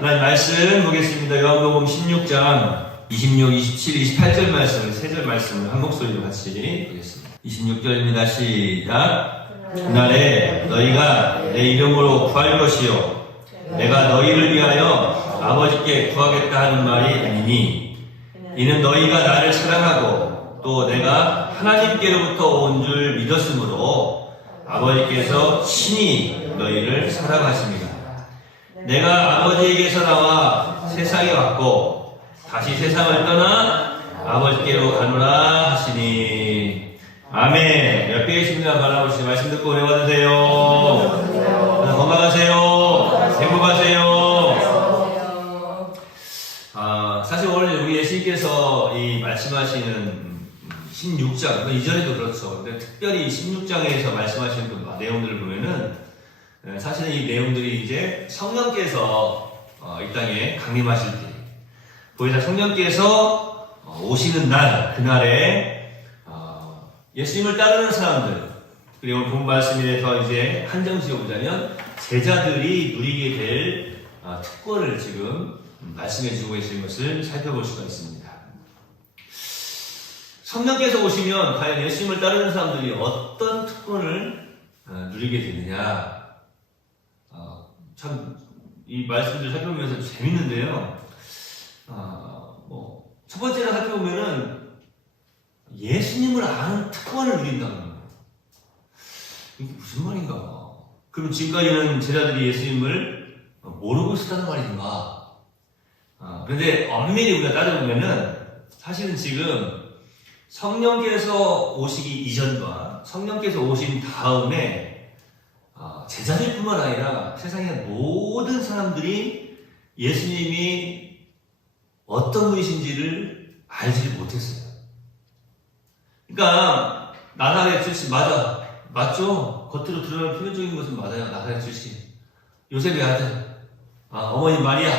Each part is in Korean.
하나님 말씀 보겠습니다. 요한복음 16장 26, 27, 28절 말씀을, 3절 말씀을 한 목소리로 같이 보겠습니다. 26절입니다. 시작. 그날에 너희가 내 이름으로 구할 것이요 내가 너희를 위하여 아버지께 구하겠다 하는 말이 아니니 이는 너희가 나를 사랑하고 또 내가 하나님께로부터 온 줄 믿었으므로 아버지께서 친히 너희를 사랑하십니다. 내가 아버지에게서 나와 세상에 왔고 다시 세상을 떠나 아버지께로 가노라 하시니. 아멘. 옆에 계신 분 바라보시고 말씀 듣고 은혜 받으세요. 건강하세요. 행복하세요. 사실 오늘 우리 예수님께서 이 말씀하시는 16장, 그 이전에도 그렇죠. 근데 특별히 16장에서 말씀하시는 그 내용들을 보면은 사실은 이 내용들이 이제 성령께서 이 땅에 강림하실 때, 보이사 성령께서 오시는 날, 그날에 예수님을 따르는 사람들, 그리고 본 말씀에서 이제 한정 지어보자면 제자들이 누리게 될 특권을 지금 말씀해 주고 계시는 것을 살펴볼 수가 있습니다. 성령께서 오시면 과연 예수님을 따르는 사람들이 어떤 특권을 누리게 되느냐. 참 이 말씀들 살펴보면서 재밌는데요. 첫 번째로 살펴보면은 예수님을 아는 특권을 누린다는 거예요. 이게 무슨 말인가? 그럼 지금까지는 제자들이 예수님을 모르고 있었다는 말인가? 그런데 엄밀히 우리가 따져보면은 사실은 지금 성령께서 오시기 이전과 성령께서 오신 다음에 제자들뿐만 아니라 세상의 모든 사람들이 예수님이 어떤 분이신지를 알지 못했어요. 그러니까 나사렛 출신 맞죠? 겉으로 드러나는 표면적인 것은 맞아요. 나사렛 출신, 요셉의 아들, 어머니 마리아,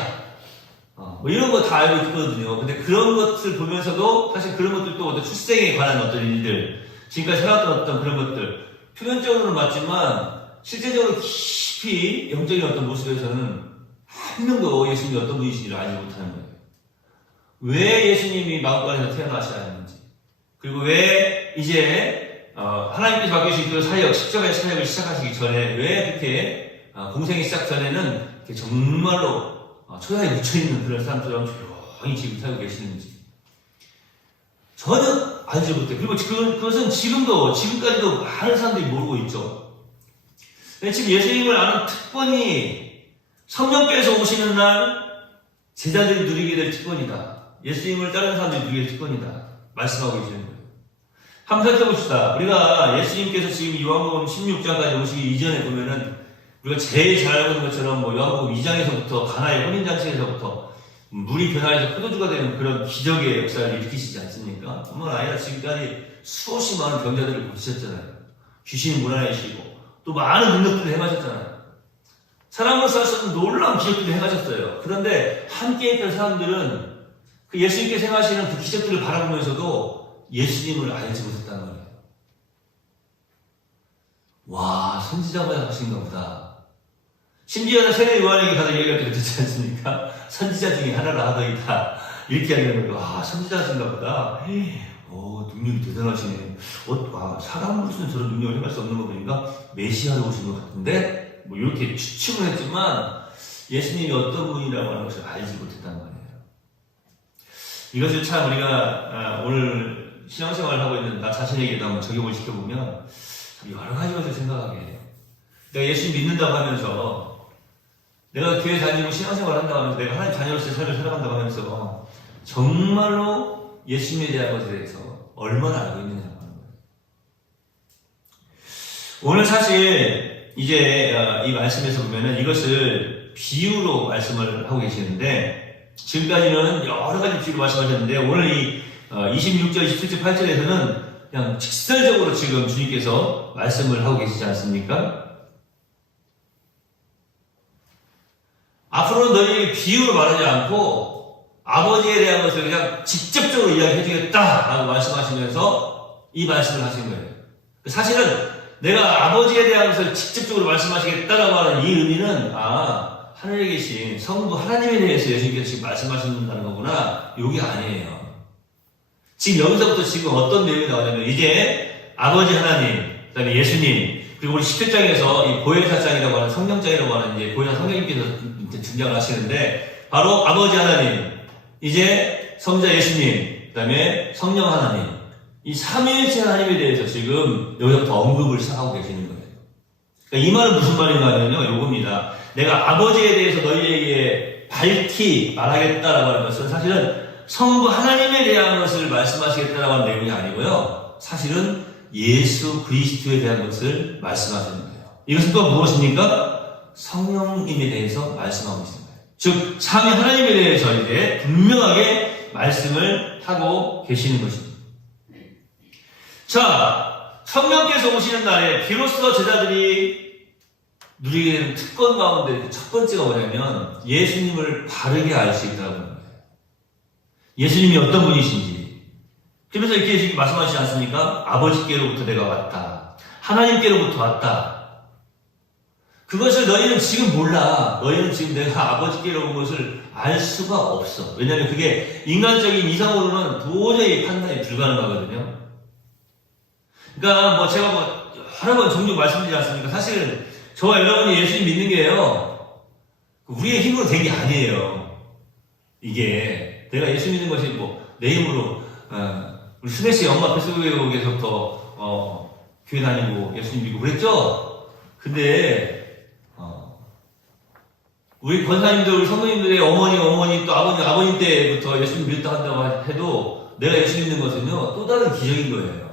이런 거 다 알고 있거든요. 근데 그런 것을 보면서도 사실 그런 것들도 어떤 출생에 관한 어떤 일들, 지금까지 살았던 어떤 그런 것들, 표면적으로는 맞지만 실제적으로 깊이 영적인 어떤 모습에서는 한 명도 예수님이 어떤 분이신지를 알지 못하는 거예요. 왜 예수님이 마음간에서 태어나셔야 하는지, 그리고 왜 이제 하나님께서 맡기신 그 사역, 십자가의 사역을 시작하시기 전에 왜 그렇게 공생이 시작 전에는 정말로 초야에 묻혀있는 그런 사람처럼 조용히 지금 살고 계시는지 전혀 알지 못해요. 그리고 그것은 지금까지도 많은 사람들이 모르고 있죠. 지금 예수님을 아는 특권이 성령께서 오시는 날 제자들이 누리게 될 특권이다. 예수님을 따르는 사람들이 누리게 될 특권이다. 말씀하고 계시는 거예요. 한번 살펴봅시다. 우리가 예수님께서 지금 요한복음 16장까지 오시기 이전에 보면은 우리가 제일 잘 알고 있는 것처럼 요한복음 2장에서부터 가나의 혼인잔치에서부터 물이 변화해서 포도주가 되는 그런 기적의 역사를 일으키시지 않습니까? 뿐만 아니라 지금까지 수없이 많은 병자들을 고치셨잖아요. 귀신이 몰아내시고 또 많은 능력들을 행하셨잖아요. 사람으로서 할 수 없는 놀라운 기적들을 행하셨어요. 그런데 함께 있던 사람들은 그 예수님께서 행하시는 그 기적들을 바라보면서도 예수님을 알지 못했다는 거예요. 와, 선지자가 하신가 보다. 심지어는 세례 요한에게 가서 얘기할 때 듣지 않습니까? 선지자 중에 하나라 하더이다. 이렇게 하는 거예요. 와, 선지자 하신가 보다. 능력이 대단하시네. 사람으로서는 저런 능력을 행할 수 없는 거 보니까 메시아로 오신 것 같은데? 이렇게 추측을 했지만 예수님이 어떤 분이라고 하는 것을 알지 못했단 말이에요. 이것을 참 우리가 오늘 신앙생활을 하고 있는 나 자신에게도 한번 적용을 시켜보면 여러 가지 것을 생각하게 해요. 내가 예수님 믿는다고 하면서, 내가 교회 다니고 신앙생활을 한다고 하면서, 내가 하나님 자녀로서의 삶을 살아간다고 하면서 정말로 예수님에 대한 것에 대해서 얼마나 알고 있느냐고 하는 거예요. 오늘 사실 이제 이 말씀에서 보면은 이것을 비유로 말씀을 하고 계시는데, 지금까지는 여러 가지 비유로 말씀하셨는데 오늘 이 26절, 27절, 8절에서는 그냥 직설적으로 지금 주님께서 말씀을 하고 계시지 않습니까? 앞으로 너희에게 비유로 말하지 않고 아버지에 대한 것을 그냥 직접적으로 이야기해 주겠다라고 말씀하시면서 이 말씀을 하신 거예요. 사실은 내가 아버지에 대한 것을 직접적으로 말씀하시겠다라고 하는 이 의미는 하늘에 계신 성부 하나님에 대해서 예수님께서 지금 말씀하신다는 거구나. 이게 아니에요. 지금 여기서부터 지금 어떤 내용이 나오냐면 이제 아버지 하나님, 그 다음에 예수님, 그리고 우리 10회장에서 이 보혜사장이라고 하는 성령장이라고 하는 이제 보혜사 성령님께서 등장을 하시는데 바로 아버지 하나님, 이제 성자 예수님, 그 다음에 성령 하나님, 이 삼위일체 하나님에 대해서 지금 여기서부터 언급을 시작하고 계시는 거예요. 그러니까 이 말은 무슨 말인가 하면요, 요겁니다. 내가 아버지에 대해서 너희에게 밝히 말하겠다라고 하는 것은 사실은 성부 하나님에 대한 것을 말씀하시겠다라고 하는 내용이 아니고요. 사실은 예수 그리스도에 대한 것을 말씀하시는 거예요. 이것은 또 무엇입니까? 성령님에 대해서 말씀하고 있는 거예요. 즉, 삼위 하나님에 대해서 이제 분명하게 말씀을 하고 계시는 것입니다. 자, 성령께서 오시는 날에 비로소 제자들이 누리게 되는 특권 가운데 첫 번째가 뭐냐면 예수님을 바르게 알 수 있다는 거예요. 예수님이 어떤 분이신지. 그래서 이렇게 말씀하시지 않습니까? 아버지께로부터 내가 왔다. 하나님께로부터 왔다. 그것을 너희는 지금 몰라. 너희는 지금 내가 아버지께로 온 것을 알 수가 없어. 왜냐하면 그게 인간적인 이상으로는 도저히 판단이 불가능하거든요. 그러니까 제가 여러 번 종종 말씀드리지 않습니까? 사실 저와 여러분이 예수님 믿는 게요, 우리의 힘으로 된 게 아니에요. 이게 내가 예수 믿는 것이 내 힘으로 우리 스매시 엄마 페스북에서부터 교회 다니고 예수님 믿고 그랬죠? 근데 우리 권사님들, 우리 성도님들의 어머니 또 아버님 때부터 예수님 믿었다 한다고 해도 내가 예수 믿는 것은요 또 다른 기적인 거예요.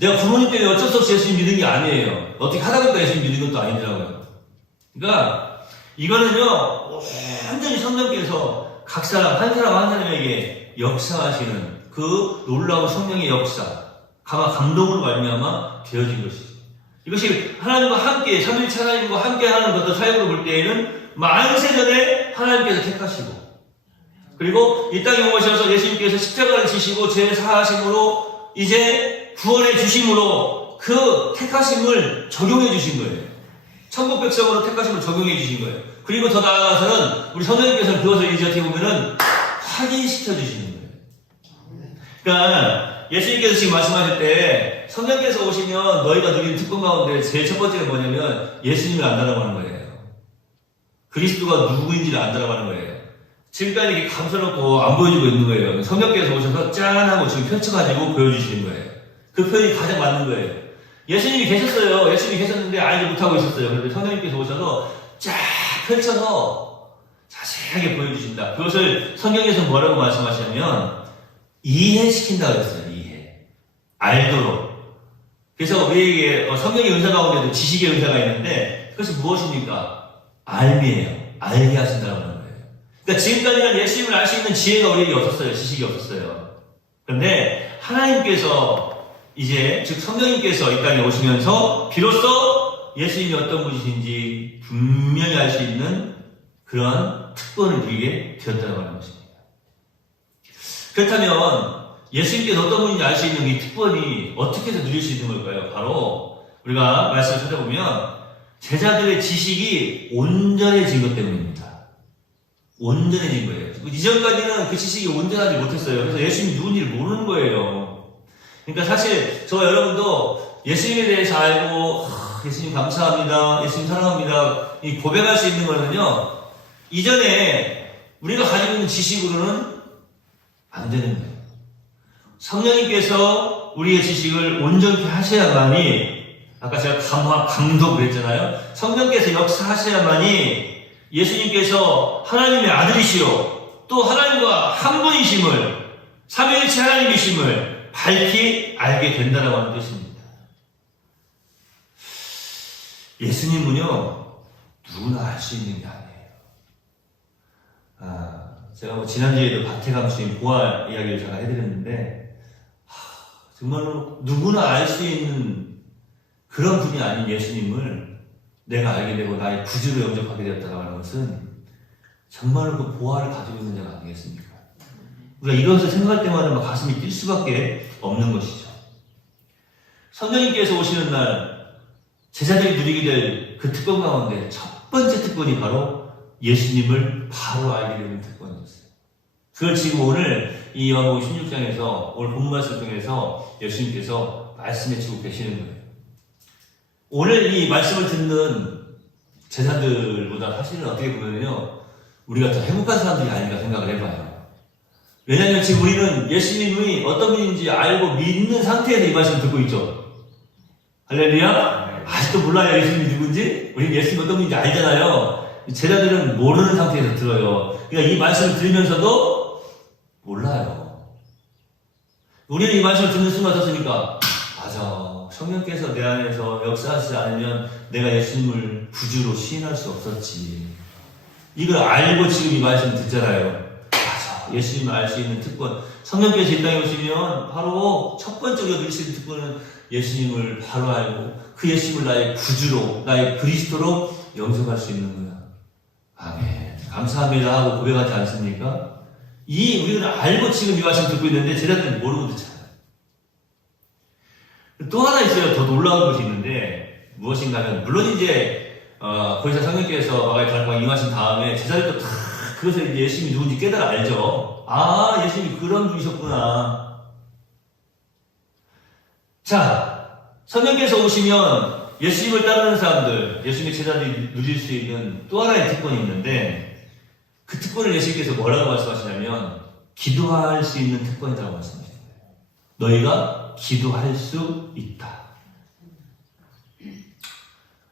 내가 부모님 때문에 어쩔 수 없이 예수님 믿는 게 아니에요. 어떻게 하다 보니까 예수님 믿는 것도 아니더라고요. 그러니까 이거는요 완전히 성령께서 각 사람 한 사람에게 역사하시는 그 놀라운 성령의 역사, 감동으로 말미암아 되어진 것이죠. 이것이 하나님과 함께, 삼위일체 하나님과 함께 하는 것도 사역으로 볼 때에는 만세전에 하나님께서 택하시고, 그리고 이 땅에 오셔서 예수님께서 십자가를 지시고 제사하심으로 이제 구원해 주심으로 그 택하심을 적용해 주신 거예요. 천국 백성으로 택하심을 적용해 주신 거예요. 그리고 더 나아가서는 우리 성령님께서는 그것을 이제 어떻게 보면은 확인시켜 주시는 거예요. 그러니까 예수님께서 지금 말씀하실 때 성령께서 오시면 너희가 누리는 특권 가운데 제일 첫 번째가 뭐냐면 예수님을 안다라고 하는 거예요. 그리스도가 누구인지를 안다라고 하는 거예요. 지금까지 이렇게 감춰놓고 안 보여주고 있는 거예요. 성령께서 오셔서 짠 하고 지금 펼쳐가지고 보여주시는 거예요. 그 표현이 가장 맞는 거예요. 예수님이 계셨어요. 예수님이 계셨는데 알지 못하고 있었어요. 그런데 성령님께서 오셔서 쫙 펼쳐서 자세하게 보여주신다. 그것을 성경에서 뭐라고 말씀하시냐면 이해시킨다 그랬어요. 이해. 알도록. 그래서 우리에게 성령의 은사 가운데도 지식의 은사가 있는데 그것이 무엇입니까? 알미예요. 알게 하신다고 하는 거예요. 그러니까 지금까지는 예수님을 알 수 있는 지혜가 우리에게 없었어요. 지식이 없었어요. 그런데 하나님께서 이제 즉 성령님께서 이 땅에 오시면서 비로소 예수님이 어떤 분이신지 분명히 알 수 있는 그런 특권을 누리게 되었다고 하는 것입니다. 그렇다면 예수님께서 어떤 분인지 알 수 있는 이 특권이 어떻게 해서 누릴 수 있는 걸까요? 바로 우리가 말씀을 찾아보면 제자들의 지식이 온전해진 것 때문입니다. 온전해진 거예요. 이전까지는 그 지식이 온전하지 못했어요. 그래서 예수님이 누군지를 모르는 거예요. 그러니까 사실 저 여러분도 예수님에 대해서 알고 예수님 감사합니다, 예수님 사랑합니다 이 고백할 수 있는 거는요 이전에 우리가 가지고 있는 지식으로는 안 되는 거예요. 성령님께서 우리의 지식을 온전히 하셔야만이, 아까 제가 감독 그랬잖아요. 성령께서 역사하셔야만이 예수님께서 하나님의 아들이시오 또 하나님과 한 분이심을, 삼위일체 하나님이심을 밝히 알게 된다라고 하는 뜻입니다. 예수님은요 누구나 알 수 있는 게 아니에요. 제가 지난주에도 박태감 주인 부활 이야기를 제가 해드렸는데 정말로 누구나 알 수 있는 그런 분이 아닌 예수님을 내가 알게 되고 나의 구주로 영접하게 되었다고 하는 것은 정말로 그 보화를 가지고 있는 자가 아니겠습니까? 우리가 이것을 생각할 때마다 막 가슴이 뛸 수밖에 없는 것이죠. 성령님께서 오시는 날 제자들이 누리게 될 그 특권 가운데 첫 첫 번째 특권이 바로 예수님을 바로 알게 되는 특권이었어요. 그걸 지금 오늘 이 요한복음 16장에서 오늘 본문 말씀 중에서 예수님께서 말씀해 주고 계시는 거예요. 오늘 이 말씀을 듣는 제자들보다 사실은 어떻게 보면요, 우리가 더 행복한 사람들이 아닌가 생각을 해봐요. 왜냐하면 지금 우리는 예수님이 어떤 분인지 알고 믿는 상태에서 이 말씀을 듣고 있죠. 할렐루야? 아직도 몰라요, 예수님이 누군지? 우리는 예수님이 어떤 분인지 알잖아요. 제자들은 모르는 상태에서 들어요. 그러니까 이 말씀을 들으면서도 몰라요. 우리는 이 말씀을 듣는 순간 어떻습니까? 맞아. 성령께서 내 안에서 역사하지 않으면 내가 예수님을 구주로 시인할 수 없었지. 이걸 알고 지금 이 말씀 듣잖아요. 맞아. 예수님을 알 수 있는 특권. 성령께서 이 땅에 오시면 바로 첫 번째로 누릴 수 있는 특권은 예수님을 바로 알고 그 예수님을 나의 구주로, 나의 그리스도로 영접할 수 있는 거야. 아멘. 감사합니다 하고 고백하지 않습니까? 우리는 알고 지금 이 말씀 듣고 있는데 제자들은 모르고 듣잖아요. 또 하나 있어요. 더 놀라운 것이 있는데 무엇인가 하면 물론 이제 거기서 성령께서 마가의 다락방에 임하신 다음에 제자들도 다 그것을 이제 예수님이 누군지 깨달아 알죠. 아, 예수님이 그런 분이셨구나. 자, 성령께서 오시면 예수님을 따르는 사람들, 예수님의 제자들이 누릴 수 있는 또 하나의 특권이 있는데 그 특권을 예수님께서 뭐라고 말씀하시냐면 기도할 수 있는 특권이라고 말씀하시는 거예요. 너희가 기도할 수 있다.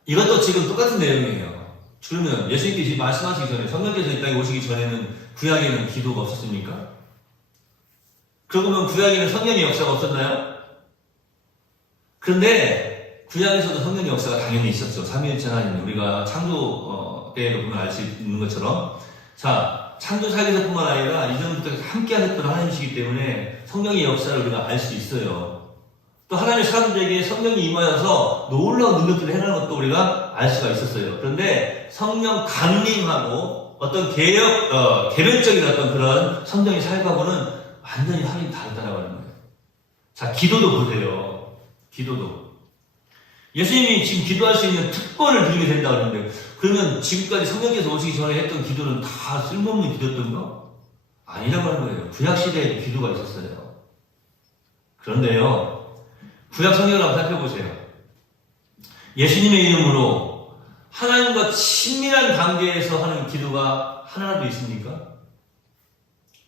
이것도 지금 똑같은 내용이에요. 그러면 예수님께서 말씀하시기 전에 성령께서 이 땅에 오시기 전에는 구약에는 기도가 없었습니까? 그러면 구약에는 성령의 역사가 없었나요? 그런데 구약에서도 성령의 역사가 당연히 있었죠. 삼위일체 하나님, 우리가 창조 때로 보면 알 수 있는 것처럼, 자, 창조 사기에서뿐만 아니라 이전부터 함께 하셨던 하나님이시기 때문에 성령의 역사를 우리가 알 수 있어요. 또 하나님의 사람들에게 성령이 임하여서 놀라운 능력들을 해내는 것도 우리가 알 수가 있었어요. 그런데 성령 강림하고 어떤 개별적인 어떤 그런 성령의 삶하고는 완전히 하나님이 다르다라고 하는 거예요. 자, 기도도 보세요. 기도도. 예수님이 지금 기도할 수 있는 특권을 누리게 된다고 하는데, 그러면 지금까지 성령께서 오시기 전에 했던 기도는 다 쓸모없는 기도였던가? 아니라고 하는 거예요. 구약시대에도 기도가 있었어요. 그런데요, 구약 성경을 한번 살펴보세요. 예수님의 이름으로 하나님과 친밀한 관계에서 하는 기도가 하나라도 있습니까?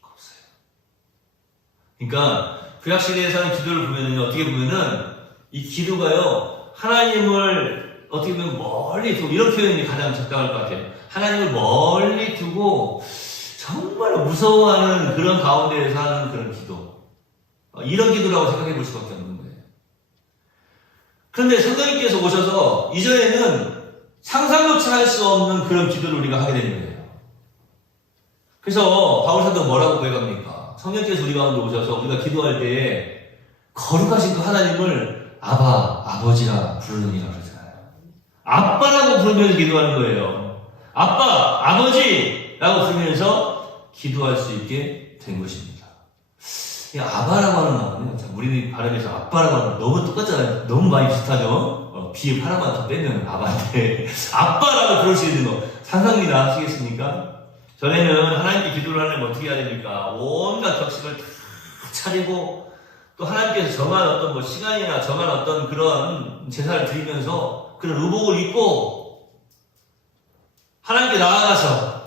없어요. 그러니까 구약시대에서 하는 기도를 보면은 어떻게 보면은 이 기도가요, 하나님을 어떻게 보면 멀리 두고, 이런 표현이 가장 적당할 것 같아요. 하나님을 멀리 두고 정말 무서워하는 그런 가운데에서 하는 그런 기도. 이런 기도라고 생각해 볼 수밖에 없는 거예요. 그런데 성령님께서 오셔서 이전에는 상상조차 할 수 없는 그런 기도를 우리가 하게 되는 거예요. 그래서 바울사도가 뭐라고 고백합니까? 성령께서 우리 가운데 오셔서 우리가 기도할 때에 거룩하신 그 하나님을 아바, 아버지라 부르느니라 그러잖아요. 아빠라고 부르면서 기도하는 거예요. 아빠, 아버지라고 부르면서 기도할 수 있게 된 것입니다. 이 아바라고 하는 말은요, 우리 발음에서 아빠라고 하는 말 너무 똑같잖아요. 너무 많이 비슷하죠? 비읍 하나만 더 빼면 아바인데 아빠라고 부를 수 있는 거 상상이나 하시겠습니까? 전에는 하나님께 기도를 하려면 어떻게 해야 됩니까? 온갖 격식을 다 차리고 또 하나님께서 정한 어떤 뭐 시간이나 정한 어떤 그런 제사를 드리면서 그런 의복을 입고 하나님께 나아가서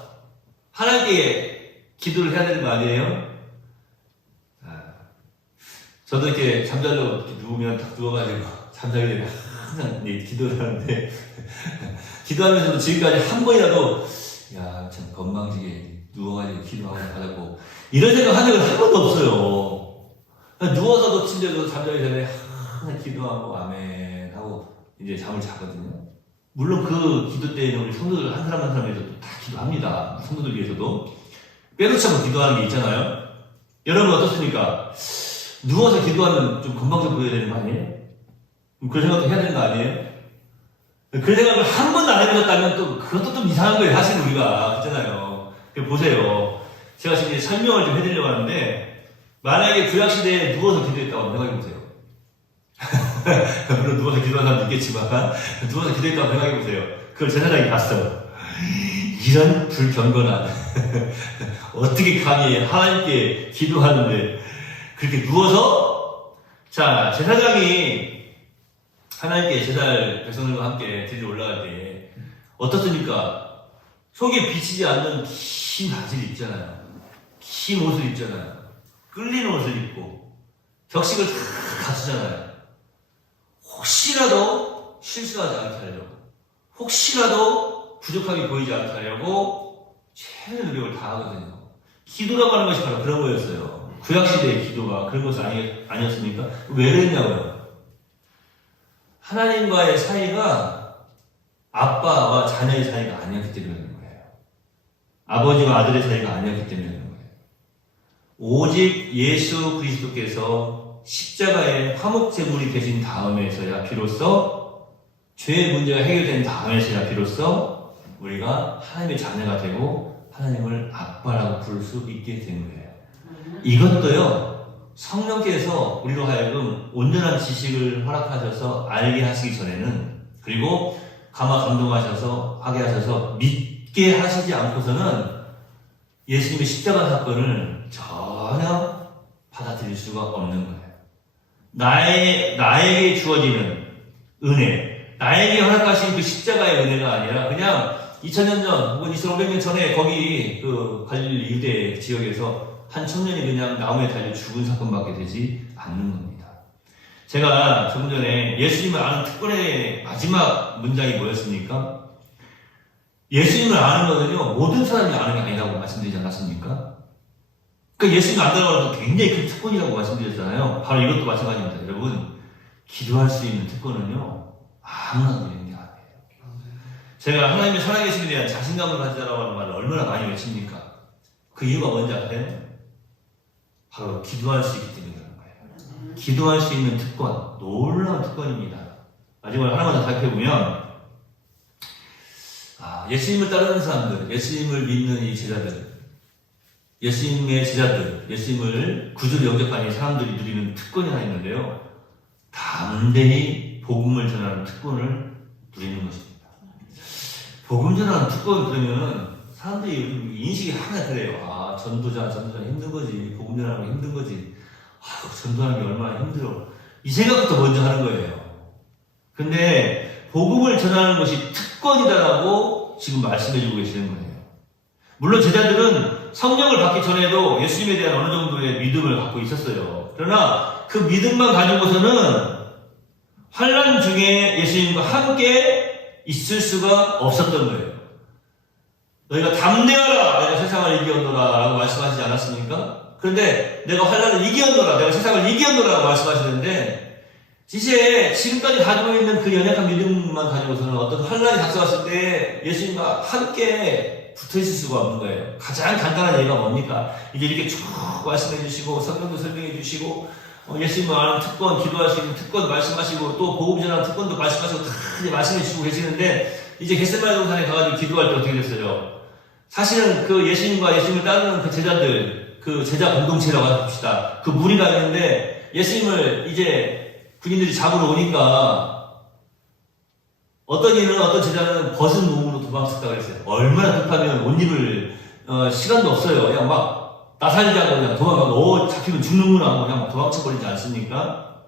하나님께 기도를 해야 되는 거 아니에요? 저도 이렇게 잠자러 이렇게 누우면 딱 누워가지고 잠자게 되면 항상 기도를 하는데 기도하면서도 지금까지 한 번이라도 야, 참 건방지게 누워가지고 기도하고 받았고 이런 생각 한 적은 한 번도 없어요. 누워서도 침대에서 잠자기 전에 항상 기도하고 아멘 하고 이제 잠을 자거든요. 물론 그 기도 때에는 우리 성도들 한 사람 한 사람에서도 다 기도합니다. 성도들 위해서도 빼놓지 않고 기도하는 게 있잖아요. 여러분 어떻습니까? 누워서 기도하면 좀 건방져 보여야 되는 거 아니에요? 그런 생각도 해야 되는 거 아니에요? 그런 생각을 한 번도 안 해보셨다면 또 그것도 좀 이상한 거예요. 사실 우리가 그렇잖아요. 보세요. 제가 지금 이제 설명을 좀 해드리려고 하는데 만약에 구약시대에 누워서 기도했다고 생각해보세요. 물론 누워서 기도하는 사람도 있겠지만 누워서 기도했다고 생각해보세요. 그걸 제사장이 봤어요. 이런 불경건한 어떻게 감히 하나님께 기도하는데 그렇게 누워서 자 제사장이 하나님께 제사를 백성들과 함께 드리러 올라갈 때 어떻습니까? 속에 비치지 않는 긴 바지를 입잖아요. 긴 옷을 입잖아요. 끌리는 옷을 입고 격식을 다 갖추잖아요. 혹시라도 실수하지 않게 하려고, 혹시라도 부족하게 보이지 않게 하려고 최선의 노력을 다하거든요. 기도라고 하는 것이 바로 그런 거였어요. 구약시대의 기도가 그런 것은 아니었습니까? 왜 그랬냐고요? 하나님과의 사이가 아빠와 자녀의 사이가 아니었기 때문에 그런 거예요. 아버지와 아들의 사이가 아니었기 때문에 그런 거예요. 오직 예수 그리스도께서 십자가에 화목제물이 되신 다음에서야 비로소 죄의 문제가 해결된 다음에서야 비로소 우리가 하나님의 자녀가 되고 하나님을 아빠라고 부를 수 있게 된 거예요. 이것도요, 성령께서 우리로 하여금 온전한 지식을 허락하셔서 알게 하시기 전에는, 그리고 감동하셔서 하게 하셔서 믿게 하시지 않고서는 예수님의 십자가 사건을 전혀 받아들일 수가 없는 거예요. 나에게 주어지는 은혜, 나에게 허락하신 그 십자가의 은혜가 아니라 그냥 2000년 전 혹은 2500년 전에 거기 그 갈릴리 유대 지역에서 한 청년이 그냥 나무에 달려 죽은 사건밖에 되지 않는 겁니다. 제가 조금 전에 예수님을 아는 특권의 마지막 문장이 뭐였습니까? 예수님을 아는 거는요, 모든 사람이 아는 게 아니라고 말씀드리지 않았습니까? 그러니까 예수님을 안다는 건 굉장히 큰 특권이라고 말씀드렸잖아요. 바로 이것도 마찬가지입니다. 여러분, 기도할 수 있는 특권은요, 아무나 누리는 게 아니에요. 제가 하나님의 살아계심에 대한 자신감을 가지라고 하는 말을 얼마나 많이 외칩니까? 그 이유가 뭔지 아세요? 바로 기도할 수 있기 때문에 그런 거예요. 기도할 수 있는 특권, 놀라운 특권입니다. 마지막으로 하나만 더 살펴보면, 예수님을 따르는 사람들, 예수님을 믿는 이 제자들, 예수님의 제자들, 예수님을 구주로 영접하는 사람들이 누리는 특권이 하나 있는데요. 담대히 복음을 전하는 특권을 누리는 것입니다. 복음 전하는 특권 그러면 사람들이 인식이 하나 그래요. 전도자 힘든 거지. 복음 전하는 거 힘든 거지. 전도하는 게 얼마나 힘들어. 이 생각부터 먼저 하는 거예요. 근데 복음을 전하는 것이 특권이다라고 지금 말씀해주고 계시는 거예요. 물론 제자들은 성령을 받기 전에도 예수님에 대한 어느 정도의 믿음을 갖고 있었어요. 그러나 그 믿음만 가지고서는 환난 중에 예수님과 함께 있을 수가 없었던 거예요. 너희가 담대하라, 내가 세상을 이기었노라 라고 말씀하시지 않았습니까? 그런데 내가 환난을 이기었노라, 내가 세상을 이기었노라 라고 말씀하시는데, 이제 지금까지 가지고 있는 그 연약한 믿음만 가지고서는 어떤 환난이 닥쳐왔을 때 예수님과 함께 붙어있을 수가 없는 거예요. 가장 간단한 예가 뭡니까? 이제 이렇게 쭉 말씀해 주시고 성경도 설명해 주시고 예수님을 아는 특권, 기도할 수 있는 특권 말씀하시고 또 복음 전하는 특권도 말씀하시고 다 이제 말씀해 주시고 계시는데, 이제 겟세마네 동산에 가가지고 기도할 때 어떻게 됐어요? 사실은 그 예수님과 예수님을 따르는 그 제자들, 그 제자 공동체라고 합시다. 그 무리가 있는데 예수님을 이제 군인들이 잡으러 오니까 어떤 제자는 벗은 몸으로 도망쳤다고 그랬어요. 얼마나 급하면 옷 입을 시간도 없어요. 그냥 막 나살자고 그냥 도망가고 잡히면 죽는구나 그냥 막 도망쳐버리지 않습니까?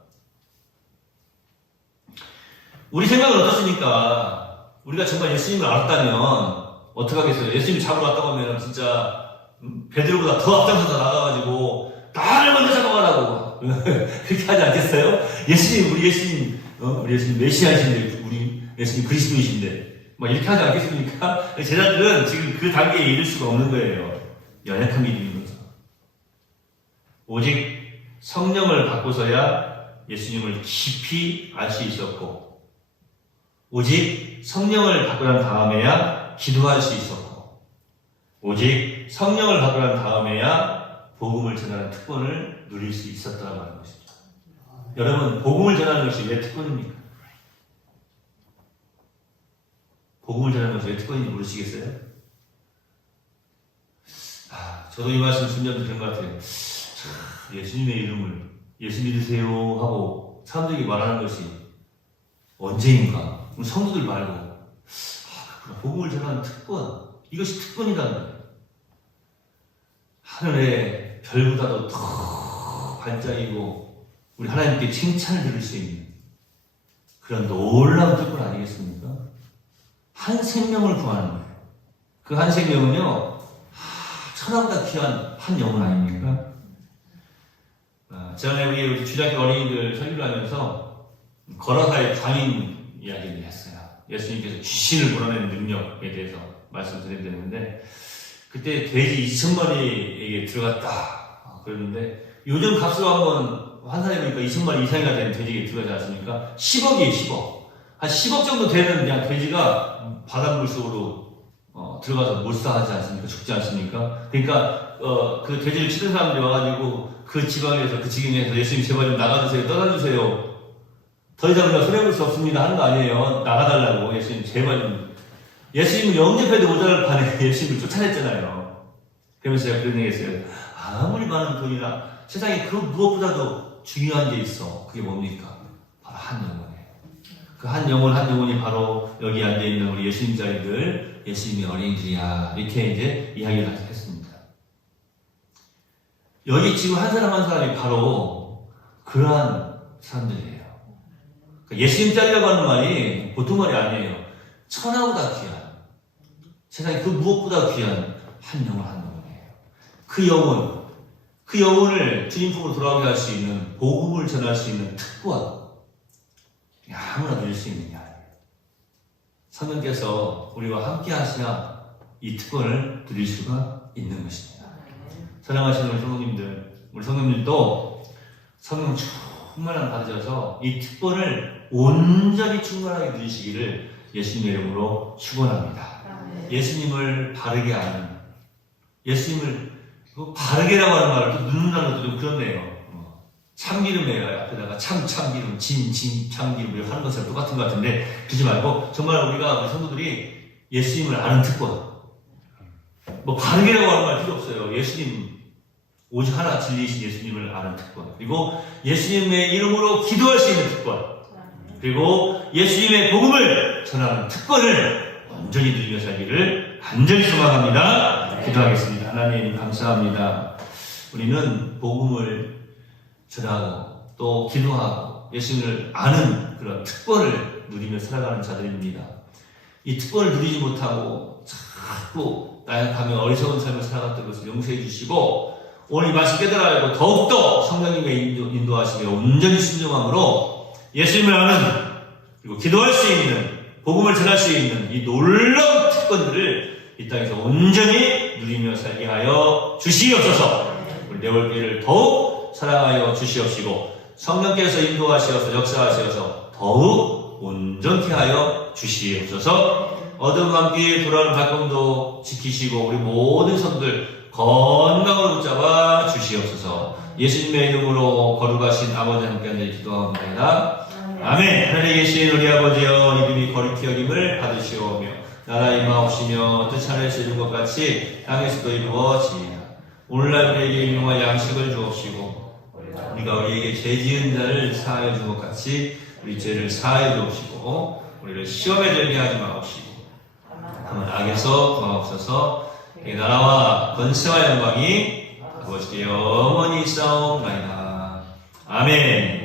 우리 생각은 어떻습니까? 우리가 정말 예수님을 알았다면 어떻게 하겠어요? 예수님이 잡으러 왔다고 하면 진짜 베드로보다 더 앞장서서 나가가지고 나를 먼저 잡아가라고 그렇게 하지 않겠어요? 우리 예수님 메시아이신데, 우리 예수님 그리스도이신데 막 이렇게 하지 않겠습니까? 제자들은 지금 그 단계에 이를 수가 없는 거예요. 연약한 믿음인 거죠. 오직 성령을 받고서야 예수님을 깊이 알 수 있었고, 오직 성령을 받고 난 다음에야 기도할 수 있었고, 오직 성령을 받고 난 다음에야 복음을 전하는 특권을 누릴 수 있었다고 하는 것이죠. 여러분, 복음을 전하는 것이 왜 특권입니까? 복음을 전하는 것이 왜 특권인지 모르시겠어요? 저도 이 말씀 순전히 들은 것 같아요. 예수님의 이름을 예수 믿으세요 하고 사람들이 말하는 것이 언제인가? 성도들 말고 복음을 전하는 특권, 이것이 특권이라는 거예요. 하늘의 별보다도 더 반짝이고 우리 하나님께 칭찬을 들을 수 있는 그런 놀라운 특권 아니겠습니까? 한 생명을 구하는 거예요. 그 한 생명은요, 천하보다 귀한 한 영혼 아닙니까? 전에 우리 주일학교 어린이들 설교를 하면서 거라사의 광인 이야기를 했어요. 예수님께서 귀신을 몰아내는 능력에 대해서 말씀드렸는데, 그때 돼지 2,000마리에게 들어갔다 그랬는데, 요즘 값으로 한번 환산해보니까 2,000마리 이상이나 되는 돼지에게 들어가지 않습니까? 10억이에요, 10억. 한 10억 정도 되는 그냥 돼지가 바닷물 속으로 들어가서 몰사하지 않습니까? 죽지 않습니까? 그러니까 그 돼지를 치는 사람들이 와가지고 그 지방에서, 그 지경에서 예수님 제발 좀 나가주세요, 떠나주세요, 더 이상 우리가 손해볼 수 없습니다 하는 거 아니에요. 나가달라고. 예수님 제발 좀. 예수님은 영접해도 모자랄 판에 예수님을 쫓아냈잖아요. 그러면서 제가 그런 얘기 했어요. 아무리 많은 돈이나 세상에 그 무엇보다도 중요한 게 있어. 그게 뭡니까? 바로 한 영혼이에요. 그 한 영혼이 바로 여기 앉아있는 우리 예수님 자리들, 예수님의 어린이들이야. 이렇게 이제 이야기를 했습니다. 여기 지금 한 사람 한 사람이 바로 그러한 사람들이에요. 예수님 자리라고 하는 말이 보통 말이 아니에요. 천하보다 귀한, 세상에 그 무엇보다 귀한 한 영혼이에요. 그 영혼을 주님 품으로 돌아오게 할 수 있는, 복음을 전할 수 있는 특권, 아무나 누릴 수 있는 게 아니에요. 성령께서 우리와 함께 하셔야 이 특권을 누릴 수가 있는 것입니다. 사랑하시는 우리 성도님들, 우리 성도님들도 성령 충만함 받으셔서 이 특권을 온전히 충만하게 누리시기를 예수님의 이름으로 축원합니다. 예수님을 바르게 아는, 예수님을 바르게라고 하는 말을 또 묻는다는 것도 좀 그렇네요. 참기름에 앞에다가 참기름, 참기름 이렇게 하는 것이랑 똑같은 것 같은데, 그러지 말고 정말 우리 성도들이 예수님을 아는 특권, 뭐 바르게라고 하는 말 필요 없어요. 예수님 오직 하나 진리이신 예수님을 아는 특권, 그리고 예수님의 이름으로 기도할 수 있는 특권, 그리고 예수님의 복음을 전하는 특권을 온전히 누리며 살기를 간절히 소망합니다. 기도하겠습니다. 하나님 감사합니다. 우리는 복음을 전하고 또 기도하고 예수님을 아는 그런 특권을 누리며 살아가는 자들입니다. 이 특권을 누리지 못하고 자꾸 나약하며 어리석은 삶을 살아갔던 것을 용서해 주시고, 오늘 이 말씀 깨달아 알고 더욱더 성령님의 인도하시며 온전히 순종함으로 예수님을 아는, 그리고 기도할 수 있는, 복음을 전할 수 있는 이 놀라운 특권들을 이 땅에서 온전히 누리며 살게 하여 주시옵소서. 우리 내월교회를 더욱 사랑하여 주시옵시고, 성령께서 인도하시어서 역사하시어서 더욱 온전케 하여 주시옵소서. 어둠과 함께 돌아오는 발걸음도 지키시고 우리 모든 성도들 건강으로 붙잡아 주시옵소서. 예수님의 이름으로 거룩하신 아버지 함께 기도합니다. 아멘. 하늘에 계신 우리 아버지여, 이름이 거룩히 여김을 받으시오며 나라 임하옵시며 뜻 하늘에서 이룬 것 같이 땅에서도 이루어지이다. 오늘날 우리에게 일용할 양식을 주옵시고 우리가 우리에게 죄 지은 자를 사하여 준 것 같이 우리 죄를 사하여 주옵시고 우리를 시험에 들게 하지 마옵시고 그런 악에서 구하옵소서. 나라와 권세와 영광이 아버지께 영원히 있사옵나이다. 아멘.